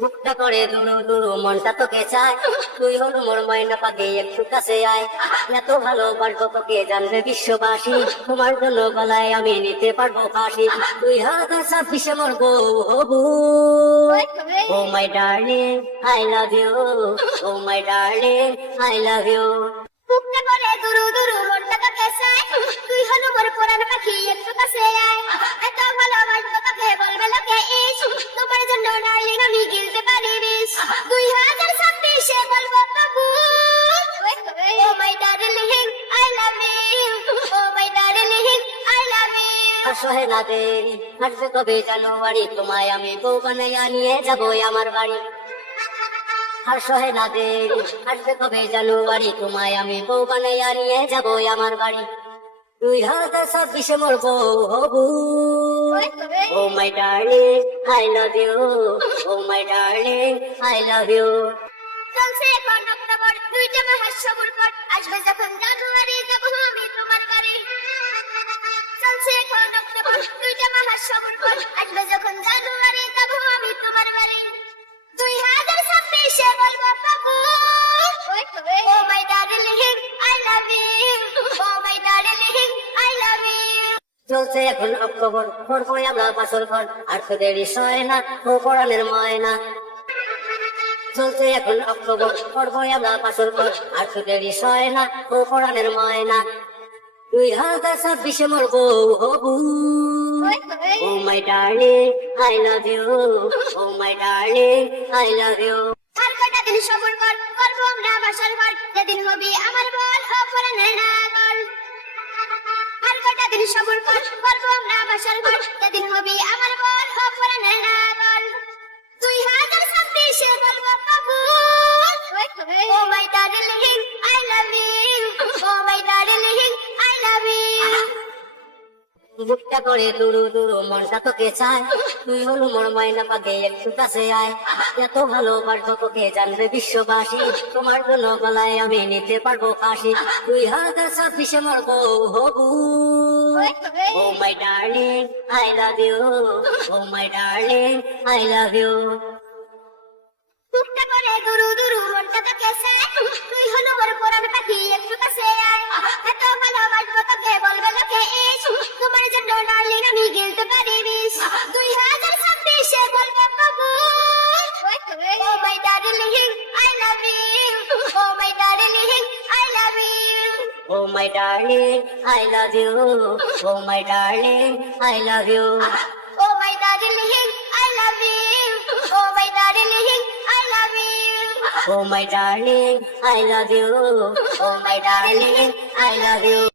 বুকটা করে দুরু দুরু মনটা তোকে চায়, তুই হলো মোর ময়না পাখি একটু কাছে আয়। এত ভালোবাসবো তোকে জানবে বিশ্ববাসী, তোমার জন্য গলায় আমি নিতে পারবো ফাঁসি। 2026 মোর বউ হবু। Oh my darling I love you, oh my darling I love you. বুকটা করে দুরু দুরু মনটা তোকে চায়, তুই হলো মোর পুরান পাখি একটু কাছে আয়। এত ভালোবাসবো তোকে বলবে লোকে ইস, তোমার জন্য ডার্লিং আমি গিলতে পারি বিষ। 2026 বলবো বাবু, oh my darling I love you, oh my darling I love you. আর সহে না দেরি, আসবে কবে জানুয়ারি, তোমায় আমি বউ বানাইয়া নিয়ে যাবো আমার বাড়ি। আর সহে না দেরি, আসবে কবে জানুয়ারি, তোমায় আমি বউ বানাইয়া নিয়ে যাবো আমার বাড়ি। 2026 মোর বউ হবু। Oh my darling I love you, oh my darling I love you. চলছে এখন অক্টোবর, 2টা মাস সবুর পর, আসবে যখন জানুয়ারি যাবো আমি তোমার বাড়ি। চলছে এখন অক্টোবর, 2টা মাস সবুর পর, আসবে যখন জানুয়ারি যাবো আমি তোমার বাড়ি। 2026 বলবো বাবু, oh my darling I love you, oh my darling I love you. চলছে এখন অক্টোবর, করবো আমরা বাসর ঘর, আর তো দেরি সয় না ও পরাণের ময়না। চলছে এখন অক্টোবর, করবো আমরা বাসর ঘর, আর তো দেরি সয় না ও পরাণের ময়না। 2026 মোর বউ হবু। Oh my darling I love you, oh my darling I love you. আর কটা দিন সবুর কর, করবো আমরা বাসার ঘর, যেদিন হবি আমার বল ও পরাণের নাগল। আর কটা দিন সবুর কর, করবো আমরা বাসার ঘর, যেদিন হবি আমার বল ও পরাণের নাগল। 2026 বলবো বাবু, oh my darling I love you, oh my darling I love you. বুকটা করে দুরু দুরু মনটা তোকে চায়, তুই হলো মোর ময়না পাখি একটু কাছে আয়। এত ভালোবাসবো তোকে জানবে বিশ্ববাসী, তোমার জন্য গলায় আমি নিতে পারবো ফাঁসি। 2026 মোর বউ হবু। Oh my darling I love you, oh my darling I love you. বুকটা করে দুরু দুরু মনটা তোকে চায়, তুই হলো মোর পুরান পাখি একটু কাছে আয়। এত ভালোবাসবো তোকে বলবে লোকে ইস, তোমার জন্য ডার্লিং আমি গিলতে পারি বিষ। 2026 বলবো বাবু, oh my darling I love you, oh my darling I love you. Oh my darling I love you, oh my darling I love you. Oh my darling I love you, oh my darling I love you. Oh my darling, I love you. Oh my darling, I love you.